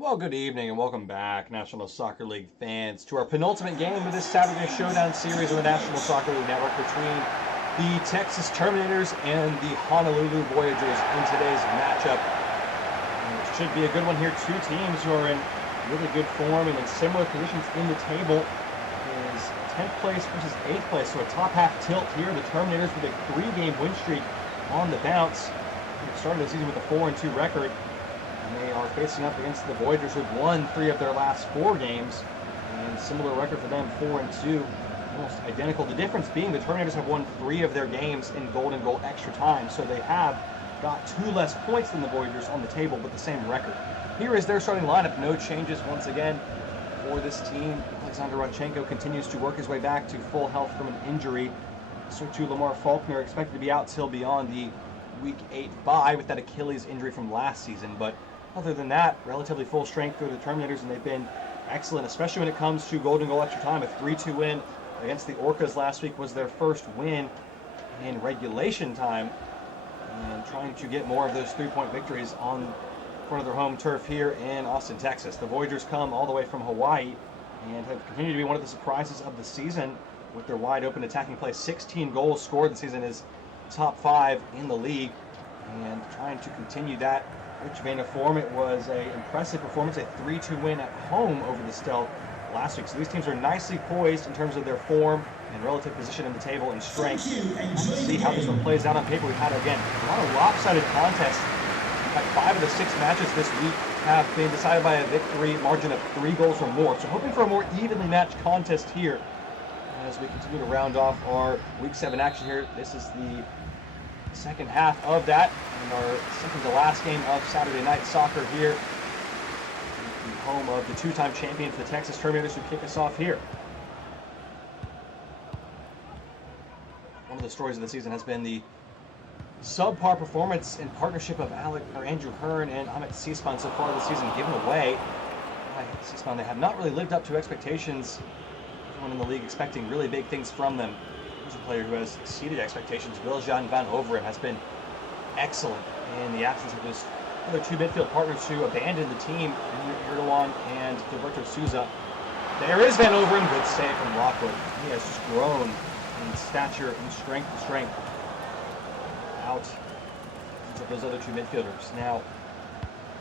Well, good evening and welcome back, National Soccer League fans, to our penultimate game of this Saturday Showdown series on the National Soccer League Network between the Texas Terminators and the Honolulu Voyageurs in today's matchup. And it should be a good one here. Two teams who are in really good form and in similar positions in the table. It is 10th place versus 8th place, so a top half tilt here. The Terminators with a 3-game win streak on the bounce. They started the season with a 4-2 record. They are facing up against the Voyageurs, who've won 3 of their last 4 games, and similar record for them, 4-2, almost identical. The difference being the Terminators have won 3 of their games in golden goal extra time, so they have got 2 less points than the Voyageurs on the table, but the same record. Here is their starting lineup. No changes once again for this team. Alexander Rodchenko continues to work his way back to full health from an injury. So too, Lamar Faulkner expected to be out till beyond the Week 8 bye with that Achilles injury from last season, but other than that, relatively full strength for the Terminators, and they've been excellent, especially when it comes to golden goal extra time. A 3-2 win against the Orcas last week was their first win in regulation time, and trying to get more of those 3-point victories on front of their home turf here in Austin, Texas. The Voyageurs come all the way from Hawaii and have continued to be one of the surprises of the season with their wide open attacking play. 16 goals scored this season is top 5 in the league, and trying to continue that rich vein of form. It was an impressive performance, a 3-2 win at home over the Stealth last week. So these teams are nicely poised in terms of their form and relative position in the table and strength. Let's see how this one plays out on paper. We've had, again, a lot of lopsided contests. In fact, 5 of the 6 matches this week have been decided by a victory margin of 3 goals or more. So hoping for a more evenly matched contest here as we continue to round off our Week 7 action here. This is the second half of that, and our second to last game of Saturday night soccer here, the home of the 2-time champions, the Texas Terminators, who kick us off here. One of the stories of the season has been the subpar performance in partnership of Andrew Hearn and Amit Seespan so far this season, given away by Seespan. They have not really lived up to expectations. Everyone in the league expecting really big things from them. A player who has exceeded expectations. Wiljan van Overen has been excellent in the absence of his other 2 midfield partners who abandoned the team, Erdogan and Gilberto Souza. There is Van Overen, good save from Lockwood. He has just grown in stature and strength out of those other 2 midfielders. Now,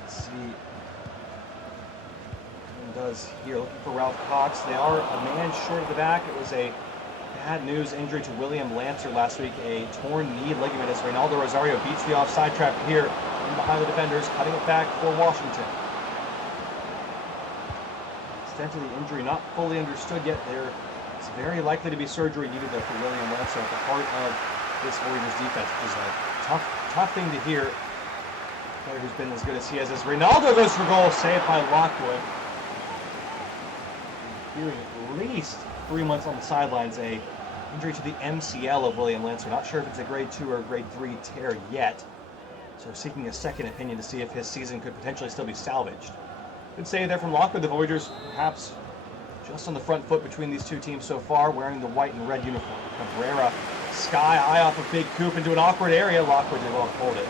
let's see what he does here. Looking for Ralph Cox. They are a man short of the back. It was a bad news injury to William Lancer last week, a torn knee ligament, as Reynaldo Rosario beats the offside trap here in behind the defenders, cutting it back for Washington. Extent of the injury not fully understood yet. There is very likely to be surgery needed though for William Lancer at the heart of this Warriors defense, which is a tough thing to hear. A player who's been as good as he has, as Reynaldo goes for goal, saved by Lockwood. Hearing at least 3 months on the sidelines, a injury to the MCL of William Lancer. Not sure if it's a grade 2 or grade 3 tear yet, so seeking a second opinion to see if his season could potentially still be salvaged. Good save there from Lockwood. The Voyageurs perhaps just on the front foot between these 2 teams so far, wearing the white and red uniform. Cabrera sky high off a big coup into an awkward area. Lockwood did well to hold it.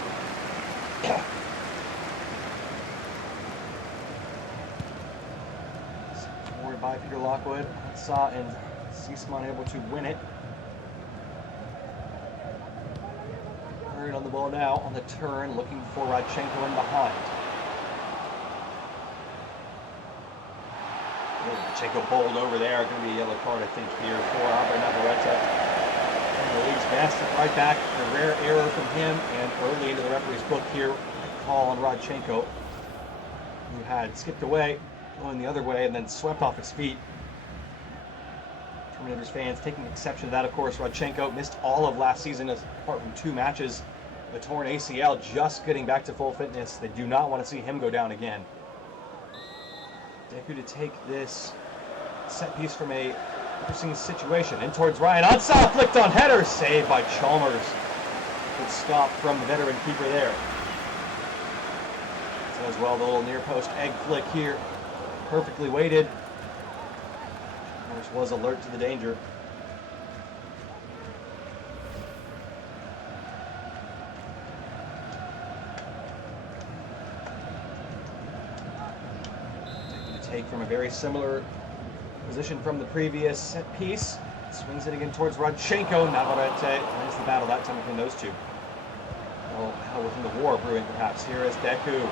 By Peter Lockwood, Saw and Seesman able to win it. Hurried on the ball now on the turn, looking for Rodchenko in behind. Rodchenko bowled over there. Going to be a yellow card, I think, here for Aubrey Navarrete. And the league's best right back. A rare error from him, and early into the referee's book here, a call on Rodchenko, who had skipped away, going the other way, and then swept off his feet. Terminators fans taking exception to that, of course. Rodchenko missed all of last season, apart from 2 matches. A torn ACL, just getting back to full fitness. They do not want to see him go down again. Deku to take this set piece from a interesting situation. In towards Ryan. Onside, flicked on header. Saved by Chalmers. Good stop from the veteran keeper there. So as well, the little near post egg flick here. Perfectly weighted, which was alert to the danger. from a very similar position from the previous set piece. Swings it again towards Rodchenko. Navarrete wins the battle that time between those two. Oh, hell, within the war brewing perhaps. Here is Deku.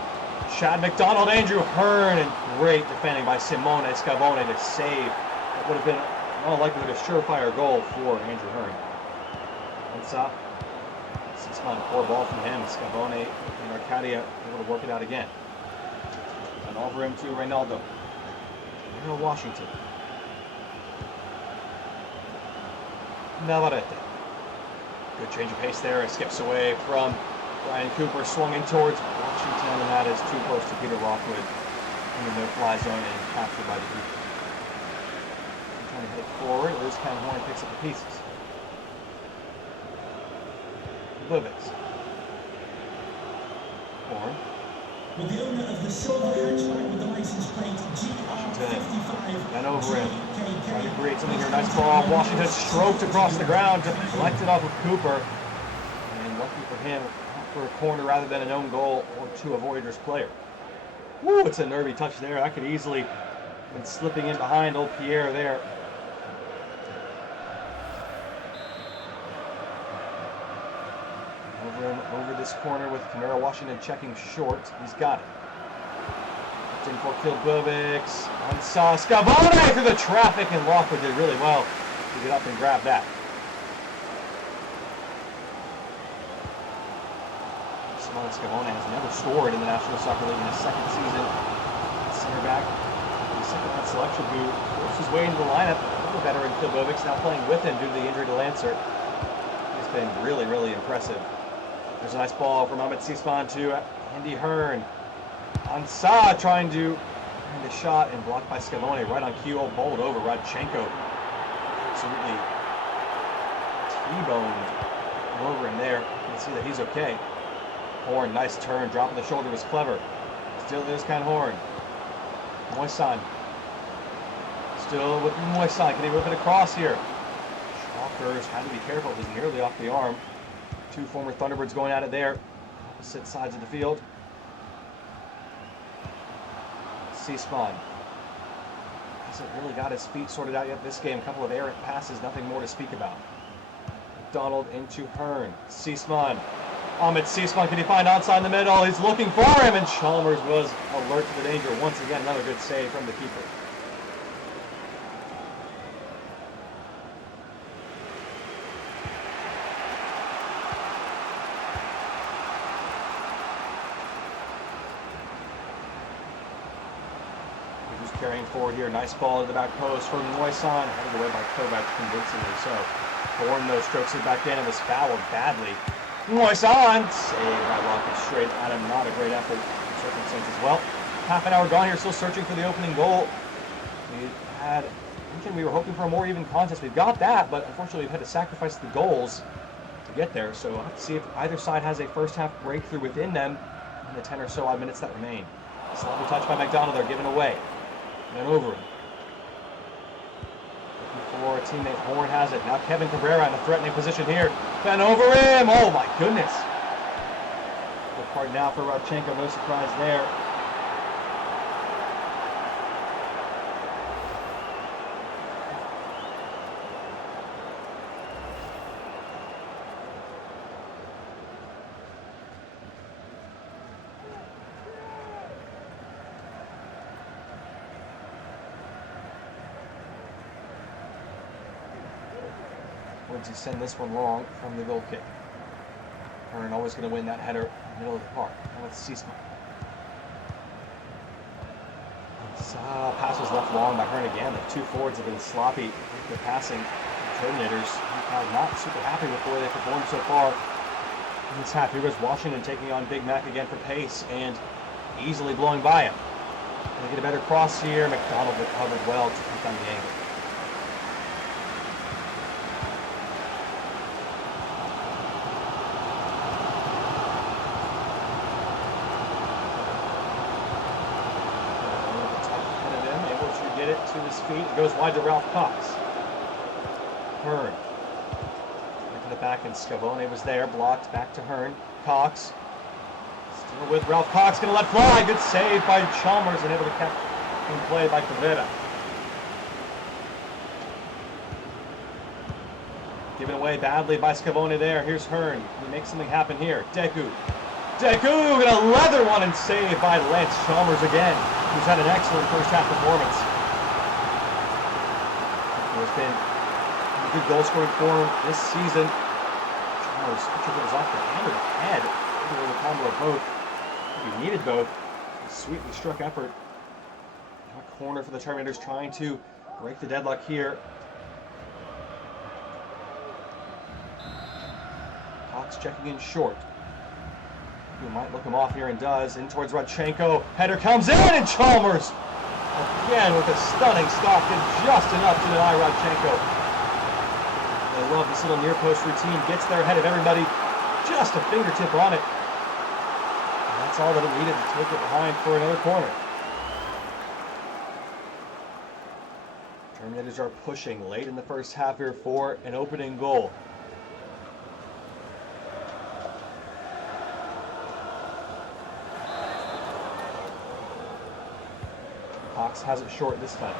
Chad McDonald, Andrew Hearn, and great defending by Simone Scavone to save. That would have been, in all likelihood, a surefire goal for Andrew Hearn. Ansa. 6-man, poor ball from him. Scavone and Arcadia able to work it out again. And over him to Reynaldo. Washington. Navarrete. Good change of pace there. It skips away from Ryan Cooper, swung in towards Washington, and that is too close to Peter Lockwood in the no-fly zone and captured by the Cooper. Trying to hit it forward. Liz Horn picks up the pieces. Livix. Horn. With the owner of the silver hatchback with the license plate GR55. And over him. Trying to create something here. Nice ball. Washington stroked across the ground to collect it off of Cooper. And lucky for him, for a corner rather than an own goal or to a Voyageurs player. Woo, it's a nervy touch there. That could easily have been slipping in behind old Pierre there. Over this corner with Camaro Washington checking short. He's got it. In for Kilbovics. Ansa. Scavone through the traffic, and Lockwood did really well to get up and grab that. Simone Scavone has never scored in the National Soccer League in his second season. Center back, the second round selection, who forced his way into the lineup. A little better in Kilbovics, now playing with him due to the injury to Lancer. He's been really, really impressive. There's a nice ball from Ahmet Sisman to Andy Hearn. Ansa trying to find a shot and blocked by Scavone right on cue. Bowled over. Rodchenko absolutely T-boned over him there. You can see that he's okay. Horn, nice turn. Dropping the shoulder was clever. Still is Horn. Moisan. Still with Moisan. Can he whip it across here? Shockers had to be careful. It was nearly off the arm. Two former Thunderbirds going at it there. Opposite sides of the field. Sisman hasn't really got his feet sorted out yet this game. A couple of errant passes, nothing more to speak about. McDonald into Hearn. Sisman. Ahmet Sisman, can he find outside in the middle? He's looking for him, and Chalmers was alert to the danger. Once again, another good save from the keeper. Carrying forward here, nice ball to the back post from Moisan, headed away by Kovac convincingly so. Horn though strokes it back in and was fouled badly. Moisan saved by Lockwood straight at him, not a great effort in circumstances. Well, half an hour gone here, still searching for the opening goal. We were hoping for a more even contest. We've got that, but unfortunately we've had to sacrifice the goals to get there. So we'll have to see if either side has a first half breakthrough within them in the 10 or so odd minutes that remain. Sloppy touch by McDonald, they're given away. And over him. Looking for a teammate. Horn has it. Now Kevin Cabrera in a threatening position here. Then over him. Oh my goodness. Good card now for Rodchenko. No surprise there. To send this one long from the goal kick. Hearn always going to win that header in the middle of the park. Now it's Sisman. Pass was left long by Hearn again. The two forwards have been sloppy with their passing. Terminators not super happy with the way they performed so far in this half. Here goes Washington taking on Big Mac again for pace and easily blowing by him. They get a better cross here. McDonald recovered well to keep on the angle. To his feet, it goes wide to Ralph Cox. Hearn. Back to the back, and Scavone was there, blocked, back to Hearn. Cox. Still with Ralph Cox, gonna let fly. Good save by Chalmers and able to Being played by Cabrera. Given away badly by Scavone there. Here's Hearn. He makes something happen here. Deku. Deku gonna leather one and save by Lance Chalmers again, who's had an excellent first half performance. There's been a good goal scoring form this season. Chalmers goes off the hand of the head. Maybe with a combo of both. He needed both. A sweetly struck effort. Now a corner for the Terminators trying to break the deadlock here. Cox checking in short. He might look him off here and does. In towards Rodchenko. Header comes in and Chalmers again with a stunning stop and just enough to deny Rodchenko. I love this little near post routine. Gets there ahead of everybody. Just a fingertip on it. And that's all that it needed to take it behind for another corner. Terminators are pushing late in the first half here for an opening goal. Cox has it short this time.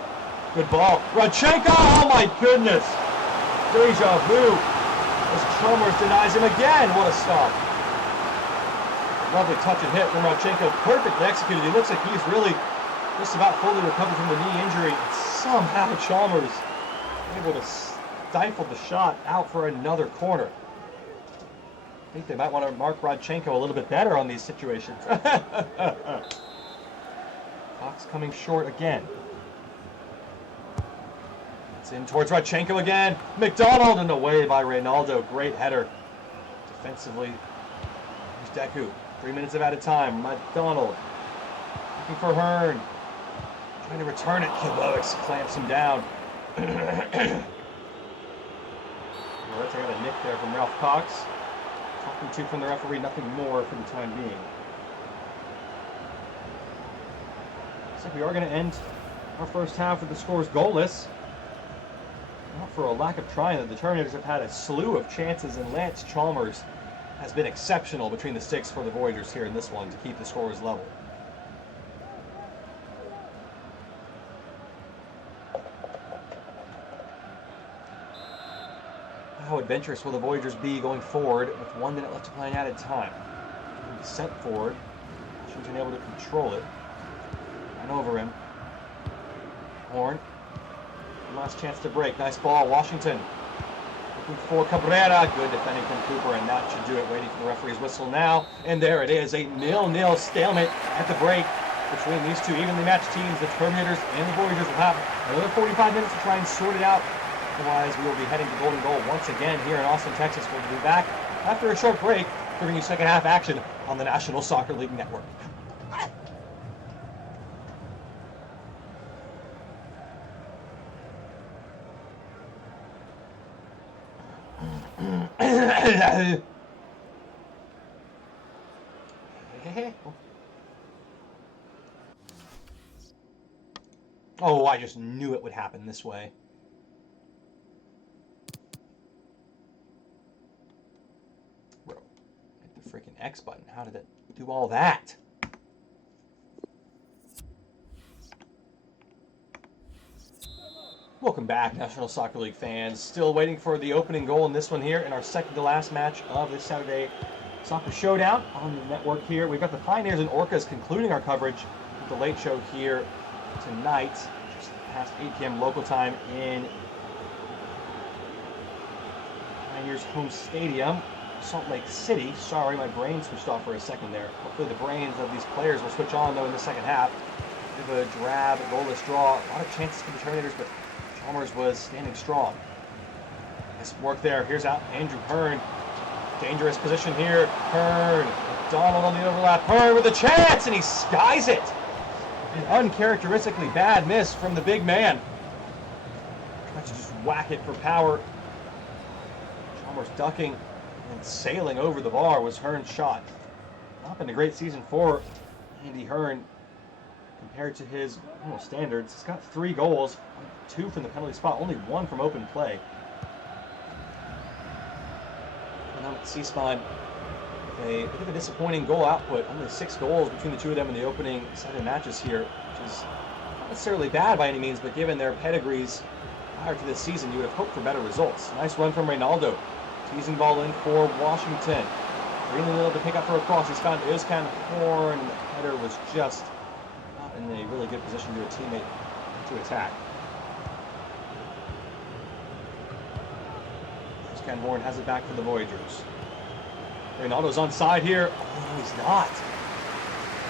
Good ball. Rodchenko! Oh my goodness! Deja vu. As Chalmers denies him again. What a stop. Lovely touch and hit from Rodchenko. Perfectly executed. He looks like he's really just about fully recovered from the knee injury. And somehow Chalmers able to stifle the shot out for another corner. I think they might want to mark Rodchenko a little bit better on these situations. Cox coming short again. It's in towards Rodchenko again. McDonald and away by Reynaldo. Great header. Defensively, here's Deku. 3 minutes of added time. McDonald looking for Hearn. Trying to return it. Kilovics clamps him down. Let's got a nick there from Ralph Cox. Talking to from the referee, nothing more for the time being. Looks like we are going to end our first half with the scores goalless. Not for a lack of trying. The Terminators have had a slew of chances, and Lance Chalmers has been exceptional between the sticks for the Voyageurs here in this one to keep the scores level. How adventurous will the Voyageurs be going forward with 1 minute left to play and added time? Sent forward. Washington able to control it. And over him. Horn. Last chance to break. Nice ball. Washington looking for Cabrera. Good defending from Cooper, and that should do it. Waiting for the referee's whistle now. And there it is. A 0-0 stalemate at the break between these two evenly matched teams. The Terminators and the Voyageurs will have another 45 minutes to try and sort it out. Otherwise, we will be heading to Golden Goal once again here in Austin, Texas. We'll be back after a short break, giving you second half action on the National Soccer League Network. Oh, I just knew it would happen this way. Bro, hit the freaking X button. How did it do all that? Welcome back, National Soccer League fans. Still waiting for the opening goal in this one here in our second to last match of this Saturday Soccer Showdown on the network here. We've got the Pioneers and Orcas concluding our coverage with the late show here tonight, just past 8 p.m. local time in Pioneers' home stadium, Salt Lake City. Sorry, my brain switched off for a second there. Hopefully the brains of these players will switch on, though, in the second half. Bit of a drab, goalless draw. A lot of chances for the Terminators, but Chalmers was standing strong. Nice work there. Here's out Andrew Hearn. Dangerous position here. Hearn. McDonald on the overlap. Hearn with a chance, and he skies it. An uncharacteristically bad miss from the big man. Tries to just whack it for power. Chalmers ducking and sailing over the bar was Hearn's shot. Not been a great season for Andy Hearn compared to his standards. He's got 3 goals, 2 from the penalty spot, only 1 from open play. And now Seaspan with a bit of a disappointing goal output. Only 6 goals between the two of them in the opening 7 matches here, which is necessarily bad by any means, but given their pedigrees prior to this season, you would have hoped for better results. Nice run from Reynaldo. Teasing ball in for Washington. Really able to pick up for a cross. He's found Özkan Horn. The header was just not in a really good position to a teammate to attack. Özkan Horn has it back for the Voyageurs. Reynaldo's onside here. Oh, no, he's not.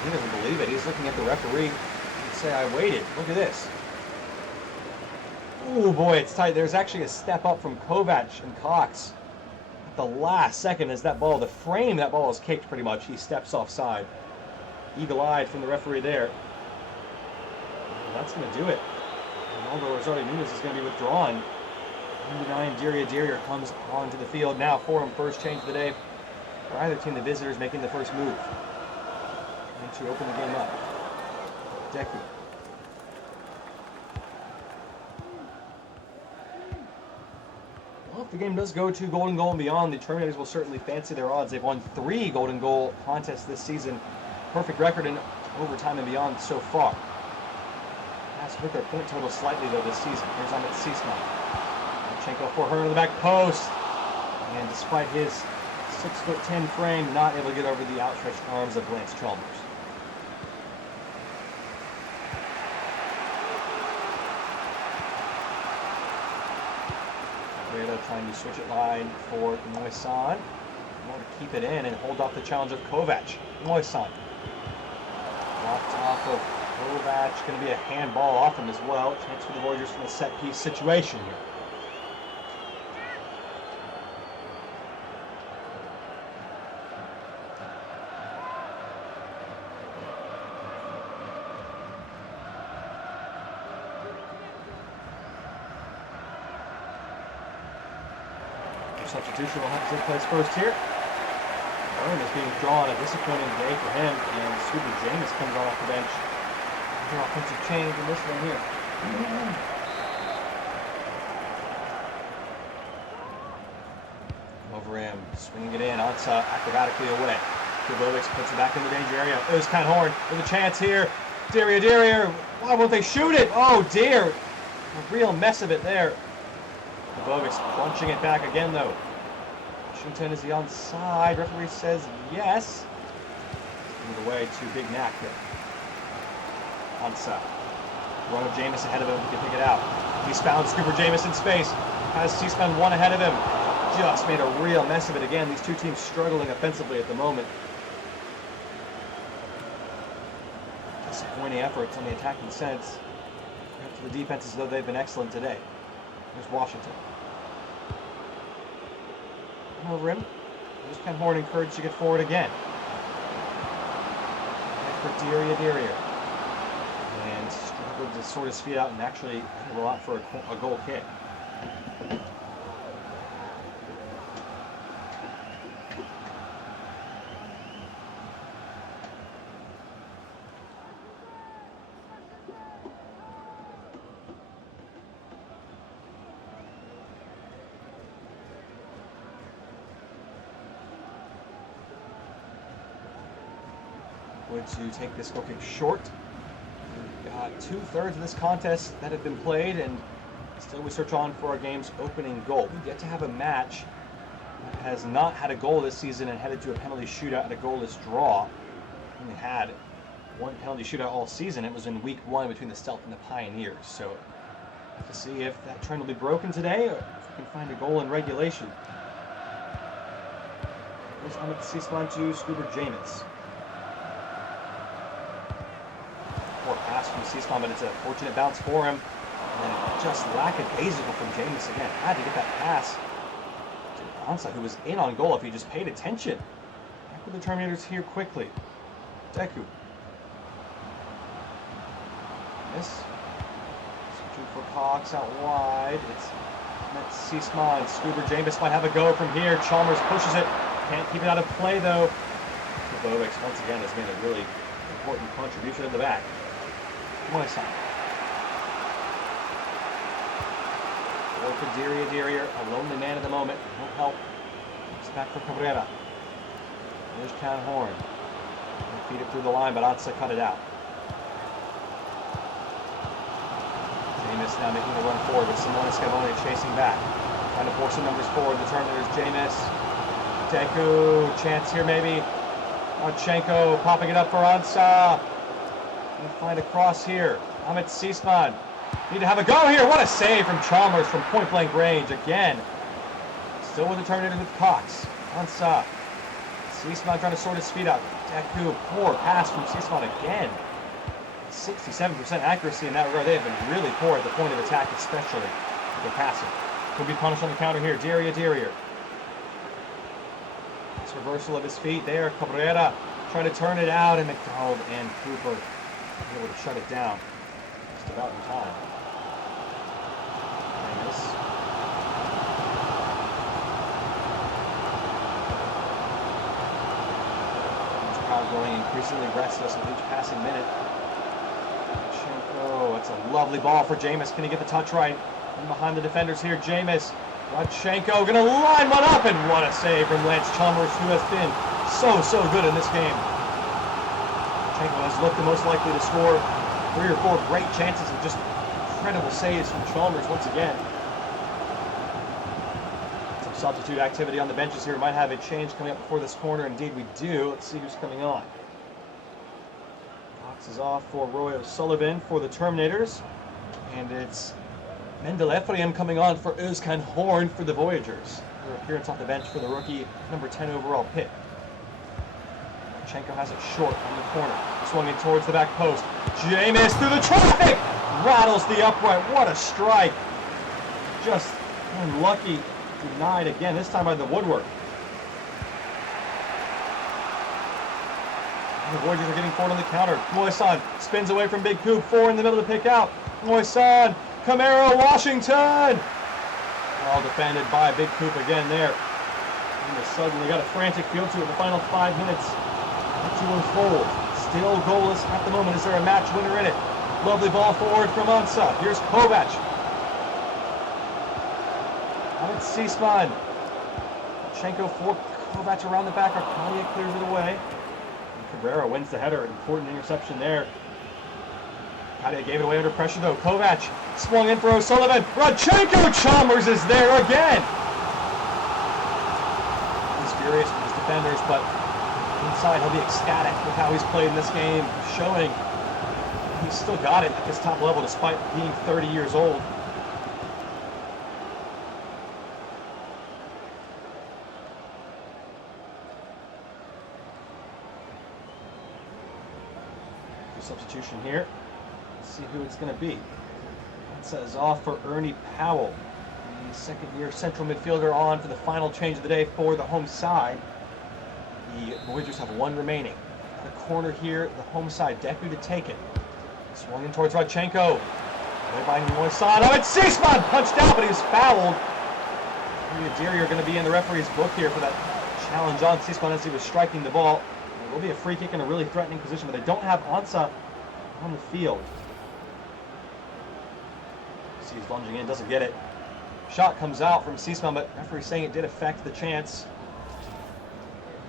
He doesn't believe it. He's looking at the referee. He'd say, I waited. Look at this. Oh boy, it's tight. There's actually a step up from Kovac and Cox. At the last second as that ball, the frame that ball is kicked pretty much. He steps offside. Eagle-eyed from the referee there. And that's going to do it. Ronaldo Rosario Nunes is going to be withdrawn. Number 9, Diria comes onto the field now for him. First change of the day. For either team, the visitors making the first move. Trying to open the game up. Deku. Well, if the game does go to Golden Goal and beyond, the Terminators will certainly fancy their odds. They've won 3 Golden Goal contests this season. Perfect record in overtime and beyond so far. Has hurt their point total slightly though this season. Here's Amit Sisman. Marchenko for her in the back post. And despite his 6'10" frame, not able to get over the outstretched arms of Lance Chalmers. Trying to switch it line for Moisan. Want to keep it in and hold off the challenge of Kovac. Moisan. Dropped off of Kovac. Going to be a handball off him as well. Chance for the Voyageurs from a set piece situation here. Substitution will have to take place first here. Byrne is being drawn, a disappointing day for him, and Super James comes off the bench. An offensive change in this one here. Over him, swinging it in, Ansa acrobatically away. Kubovic puts it back in the danger area. Özkan Horn with a chance here. Diria, why won't they shoot it? Oh dear, a real mess of it there. Bovic's punching it back again, though. Washington is the onside. Referee says yes. Move away to Big Knack here. Onside. Run of Jameis ahead of him. He can pick it out. He's found Scooper Jameis in space. Has C-Span 1 ahead of him. Just made a real mess of it again. These two teams struggling offensively at the moment. Disappointing efforts on the attacking sense. For the defenses, though, they've been excellent today. There's Washington. Over him. Özkan Horn encouraged to get forward again. Back for Diria. And struggled to sort his feet out and actually have a lot for a goal kick. To take this goal kick short. We've got 2/3 of this contest that have been played, and still we search on for our game's opening goal. We've yet to have a match that has not had a goal this season and headed to a penalty shootout at a goalless draw. We only had one penalty shootout all season. It was in week 1 between the Stealth and the Pioneers. So we'll have to see if that trend will be broken today, or if we can find a goal in regulation. Here's Amit Sisman to Scooper Jameis. Pass from C-Spawn, but it's a fortunate bounce for him. And just lackadaisical from Jameis again. Had to get that pass to Ansa, who was in on goal if he just paid attention. Back with the Terminators here quickly. Deku. Miss. Switching for Cox out wide. It's C-Spawn. Scooper Jameis might have a go from here. Chalmers pushes it. Can't keep it out of play though. Kubovic once again has made a really important contribution at the back. Moisan. Or for Diria, a lonely man at the moment. No help. It's back for Cabrera. There's Özkan Horn. Feed it through the line, but Ansa cut it out. Jameis now making a run forward with Simone Scavone chasing back. Trying to force the numbers forward. The Terminators, Jameis. Deku, chance here maybe. Marchenko popping it up for Ansa. Gonna find a cross here. Amit Sisman. Need to have a go here. What a save from Chalmers from point blank range again. Still with the Terminator with Cox. Ansa. Sisman trying to sort his feet out. Deku, poor pass from Sisman again. 67% accuracy in that regard. They have been really poor at the point of attack, especially with their passing. Could be punished on the counter here. Derrier. This reversal of his feet there. Cabrera trying to turn it out, and McDonald and Cooper able to shut it down just about in time. Jameis. This crowd growing increasingly restless with each passing minute. Marchenko, that's a lovely ball for Jameis. Can he get the touch right? And behind the defenders here, Jameis. Marchenko gonna line one up, and what a save from Lance Chalmers, who has been so good in this game. Marchenko has looked the most likely to score 3 or 4 great chances and just incredible saves from Chalmers once again. Some substitute activity on the benches here. We might have a change coming up before this corner. Indeed we do. Let's see who's coming on. Cox is off for Roy O'Sullivan for the Terminators, and it's Mendel Ephraim coming on for Özkan Horn for the Voyageurs. Their appearance off the bench for the rookie, number 10 overall pick. Marchenko has it short on the corner. Swung in towards the back post. Jameis through the traffic! Rattles the upright. What a strike. Just unlucky. Denied again, this time by the woodwork. And the Voyageurs are getting forward on the counter. Moisan spins away from Big Coop. 4 in the middle to pick out. Moisan. Camaro, Washington! All defended by Big Coop again there. And they suddenly got a frantic field to it in the final 5 minutes to unfold. Still goalless at the moment. Is there a match winner in it? Lovely ball forward from Ansa. Here's Kovac. Amit Sisman. Marchenko for Kovac around the back. Arcadia clears it away. And Cabrera wins the header. Important interception there. Arcadia gave it away under pressure though. Kovac swung in for O'Sullivan. Marchenko! Chalmers is there again! He's furious with his defenders, but inside he'll be ecstatic with how he's played in this game, showing he's still got it at this top level despite being 30 years old. Substitution here. Let's see who it's going to be. Ansa is off for Ernie Powell, the second-year central midfielder, on for the final change of the day for the home side. The Voyageurs have 1 remaining. The corner here, the home side, Deku to take it. Swung in towards Rodchenko. Way by Moisan. Oh, it's Sisman! Punched out, but he was fouled. Derrier are going to be in the referee's book here for that challenge on Sisman as he was striking the ball. It will be a free kick in a really threatening position, but they don't have Ansa on the field. See, he's lunging in, doesn't get it. Shot comes out from Sisman, but referee saying it did affect the chance.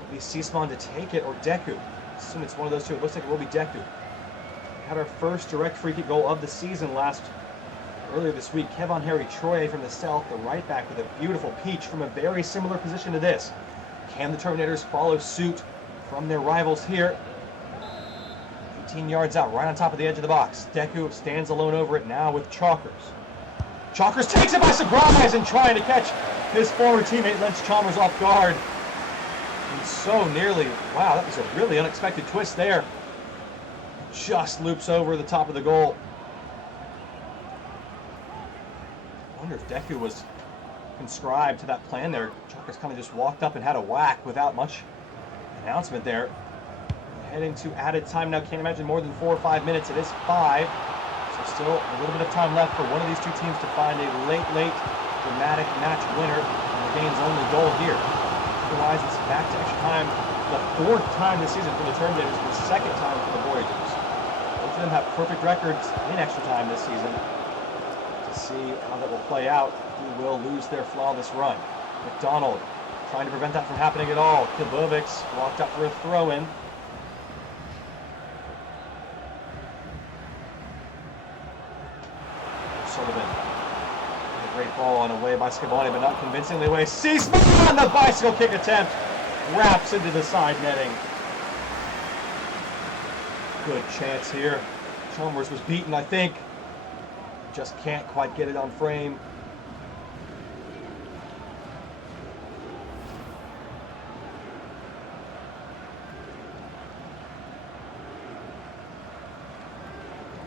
It'll be Sisman to take it, or Deku. Assume it's one of those two. It looks like it will be Deku. We had our first direct free kick goal of the season earlier this week. Kevon Harry Troye from the south, the right back, with a beautiful peach from a very similar position to this. Can the Terminators follow suit from their rivals here? 18 yards out, right on top of the edge of the box. Deku stands alone over it now with Chalkers. Chalkers takes it by surprise and trying to catch his former teammate Lance Chalmers off guard. And so nearly, wow, that was a really unexpected twist there. Just loops over the top of the goal. I wonder if Deku was conscribed to that plan there. Chalkers kind of just walked up and had a whack without much announcement there. Heading to added time now. Can't imagine more than 4 or 5 minutes. It is 5. So still a little bit of time left for one of these two teams to find a late dramatic match winner and the game's only goal here. Otherwise, it's back to extra time. The 4th time this season for the Terminators, the 2nd time for the Voyageurs. Both of them have perfect records in extra time this season. To see how that will play out, who will lose their flawless run. McDonald trying to prevent that from happening at all. Kibovics walked up for a throw-in. ball and away by Scavone, but not convincingly away. Seasman, the bicycle kick attempt wraps into the side netting. Good chance here. Chalmers was beaten, I think. Just can't quite get it on frame.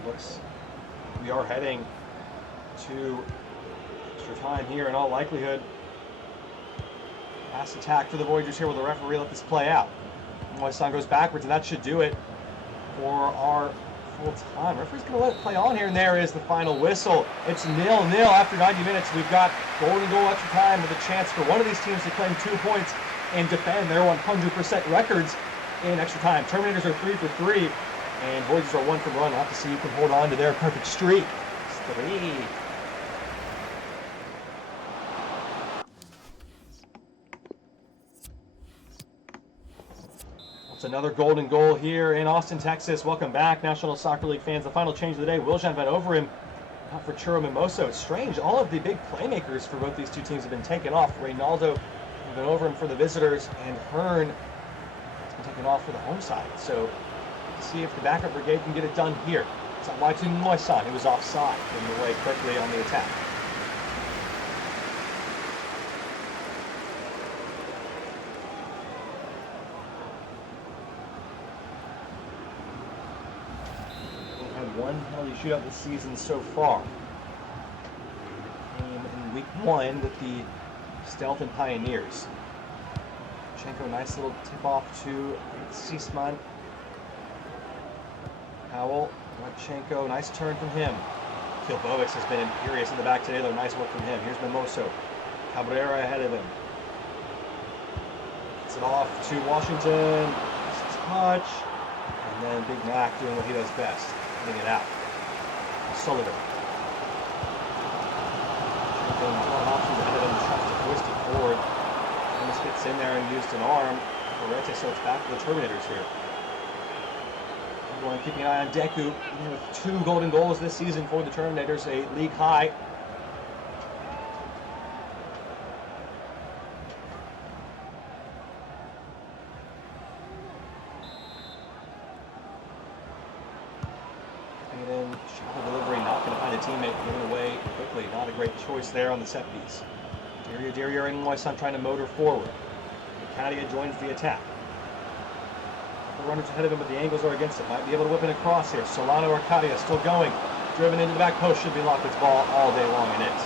Looks we are heading to extra time here in all likelihood. Pass attack for the Voyageurs here. Will the referee let this play out? Moisan goes backwards, and that should do it for our full time. Referee's going to let it play on here, and there is the final whistle. It's 0-0 after 90 minutes. We've got golden goal extra time with a chance for one of these teams to claim 2 points and defend their 100% records in extra time. Terminators are 3 for 3, and Voyageurs are 1 for 1. We'll have to see who can hold on to their perfect streak. It's 3. Another golden goal here in Austin, Texas. Welcome back, National Soccer League fans. The final change of the day, Wiljan Van Overhem out for Churro Mimoso. It's strange, all of the big playmakers for both these two teams have been taken off. Reynaldo Van Overhem for the visitors, and Hearn has been taken off for the home side. So, let's see if the backup brigade can get it done here. It's on wide to Moisan, who was offside, getting away quickly on the attack. One penalty shootout this season so far. Came in week 1 with the Stealth and Pioneers. Chenko, nice little tip off to Seasman. Powell, Radchenko, nice turn from him. Kilbovics has been imperious in the back today, though. Nice work from him. Here's Mimoso. Cabrera ahead of him. Gets it off to Washington. Nice touch. And then Big Mac doing what he does best. Getting it out. Sullivan. A lot of options ahead of him. Tries to twist it forward. Almost gets in there and used an arm. Ferrete, so it's back to the Terminators here. Everyone keeping an eye on Deku with 2 golden goals this season for the Terminators, a league high. Teammate giving away quickly. Not a great choice there on the set piece. Derrier and Moisan trying to motor forward. Cadia joins the attack. The runners ahead of him, but the angles are against it. Might be able to whip it across here. Solano or Cadia still going. Driven into the back post. Should be Lockwood's ball all day long, and it's.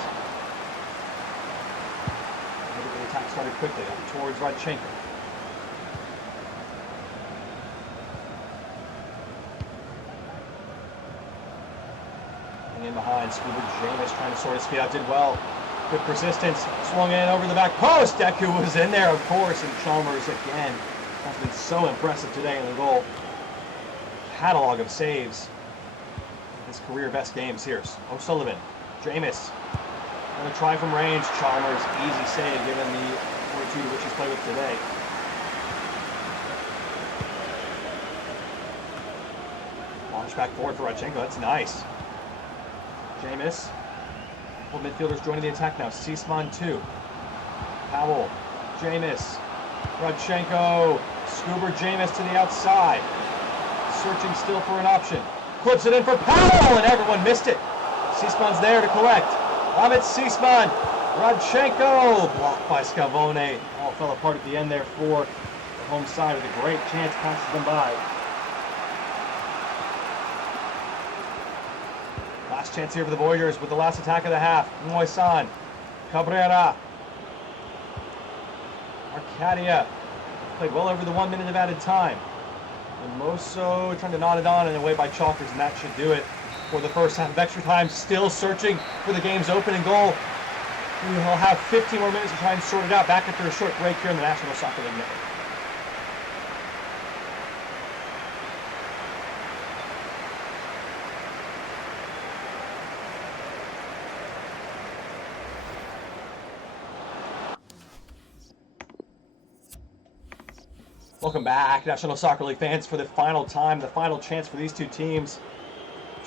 The attack started quickly up towards Radchenko. In behind, Scuba James trying to sort his feet out, did well. Good persistence, swung in over the back post. Deku was in there, of course, and Chalmers again has been so impressive today in the goal. Catalog of saves. His career best games here. O'Sullivan, James, gonna try from range. Chalmers, easy save given the fortitude which he's played with today. Launch back forward for Radchenko, that's nice. James. Full midfielders joining the attack now. Seasman 2. Powell. James. Radchenko. Scuba James to the outside. Searching still for an option. Clips it in for Powell, and everyone missed it. Seasman's there to collect. Amit Seasman. Radchenko. Blocked by Scavone. All fell apart at the end there for the home side with a great chance. Passes them by. Last chance here for the Voyageurs with the last attack of the half. Moisan, Cabrera, Arcadia played well over the 1 minute of added time. Mimoso trying to knot it on and away by Chalkers, and that should do it for the first half of extra time. Still searching for the game's opening goal. We will have 15 more minutes to try and sort it out. Back after a short break here in the National Soccer League Network. Welcome back, National Soccer League fans, for the final time, the final chance for these two teams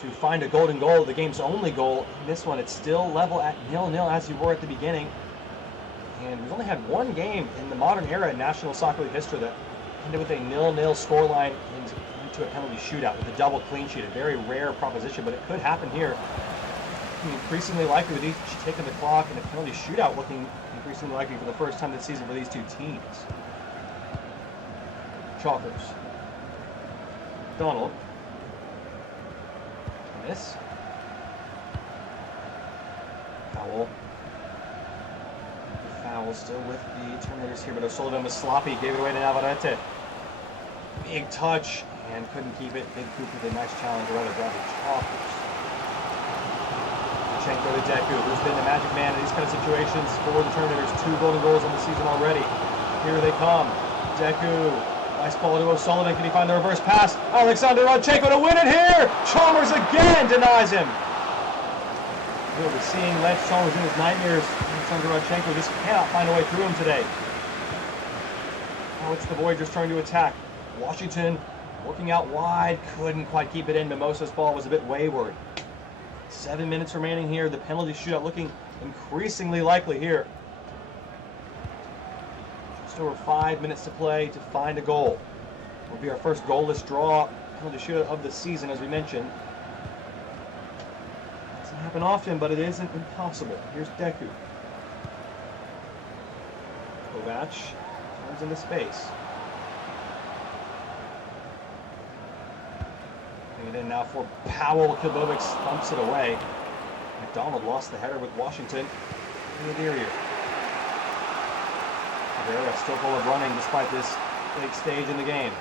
to find a golden goal, the game's only goal. In this one, it's still level at 0-0 as you were at the beginning. And we've only had one game in the modern era in National Soccer League history that ended with a 0-0 scoreline into a penalty shootout with a double clean sheet. A very rare proposition, but it could happen here. Increasingly likely with each taking the clock and a penalty shootout looking increasingly likely for the first time this season for these two teams. Chalkers. Donald. Miss. Foul. The foul still with the Terminators here, but O'Sullivan was sloppy, gave it away to Navarrete. Big touch and couldn't keep it. Big Coop with a nice challenge, or rather Bradley Chalkers. Go to Deku, who's been the magic man in these kind of situations for the Terminators. 2 golden goals on the season already. Here they come. Deku, nice ball to O'Sullivan. Can he find the reverse pass? Alexander Rodchenko to win it here! Chalmers again denies him. We'll be seeing Lance Chalmers in his nightmares. Alexander Rodchenko just cannot find a way through him today. Now it's the Voyageurs trying to attack. Washington working out wide, couldn't quite keep it in. Mimosa's ball was a bit wayward. 7 minutes remaining here. The penalty shootout looking increasingly likely here. Just over 5 minutes to play to find a goal. It will be our first goalless draw penalty shootout of the season, as we mentioned. Doesn't happen often, but it isn't impossible. Here's Deku. Kovac turns into space. It in now for Powell. Kilbovic thumps it away. McDonald lost the header with Washington in the area. Rivera still full of running despite this late stage in the game.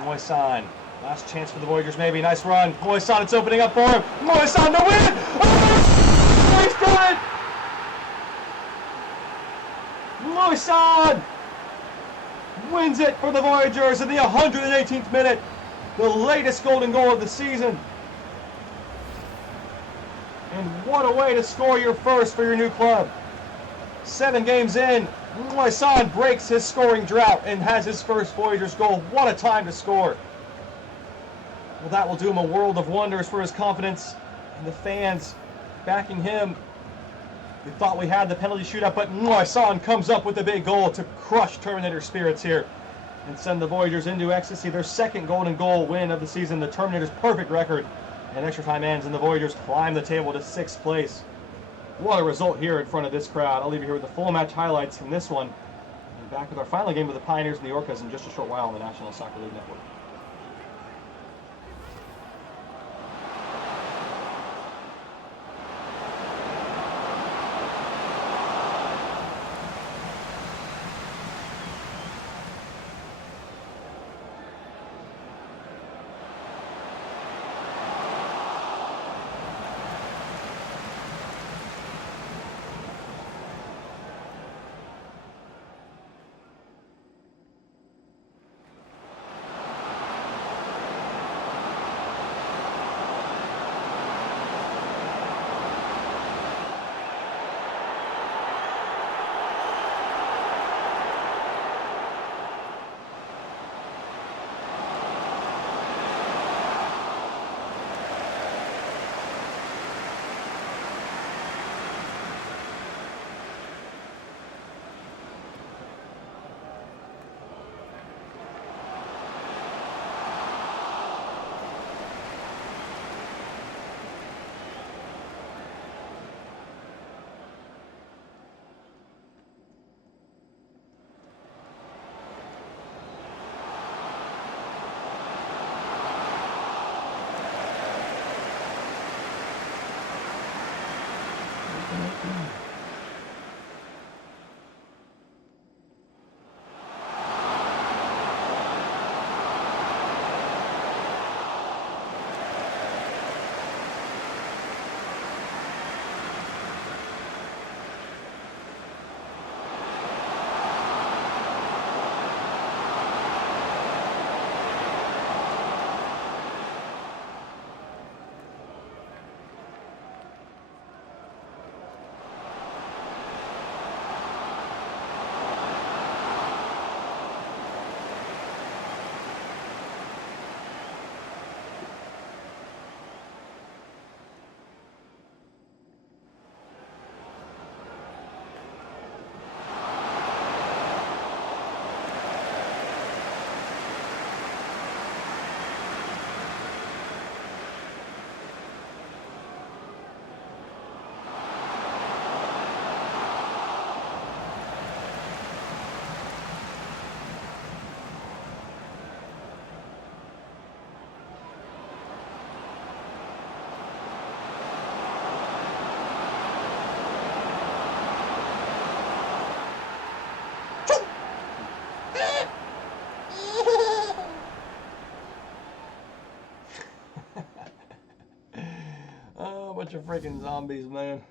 Moisan, last chance for the Voyageurs maybe. Nice run. Moisan, it's opening up for him. Moisan to win! Oh! He's done it! Moisan wins it for the Voyageurs in the 118th minute. The latest golden goal of the season. And what a way to score your first for your new club. 7 games in, Moisan breaks his scoring drought and has his first Voyageurs goal. What a time to score. Well, that will do him a world of wonders for his confidence and the fans backing him. We thought we had the penalty shootout, but Moisan comes up with a big goal to crush Terminator spirits here and send the Voyageurs into ecstasy. Their second golden goal win of the season. The Terminators' perfect record. And extra time ends, and the Voyageurs climb the table to 6th place. What a result here in front of this crowd. I'll leave you here with the full match highlights from this one. And back with our final game with the Pioneers and the Orcas in just a short while on the National Soccer League Network. bunch of freaking zombies, man.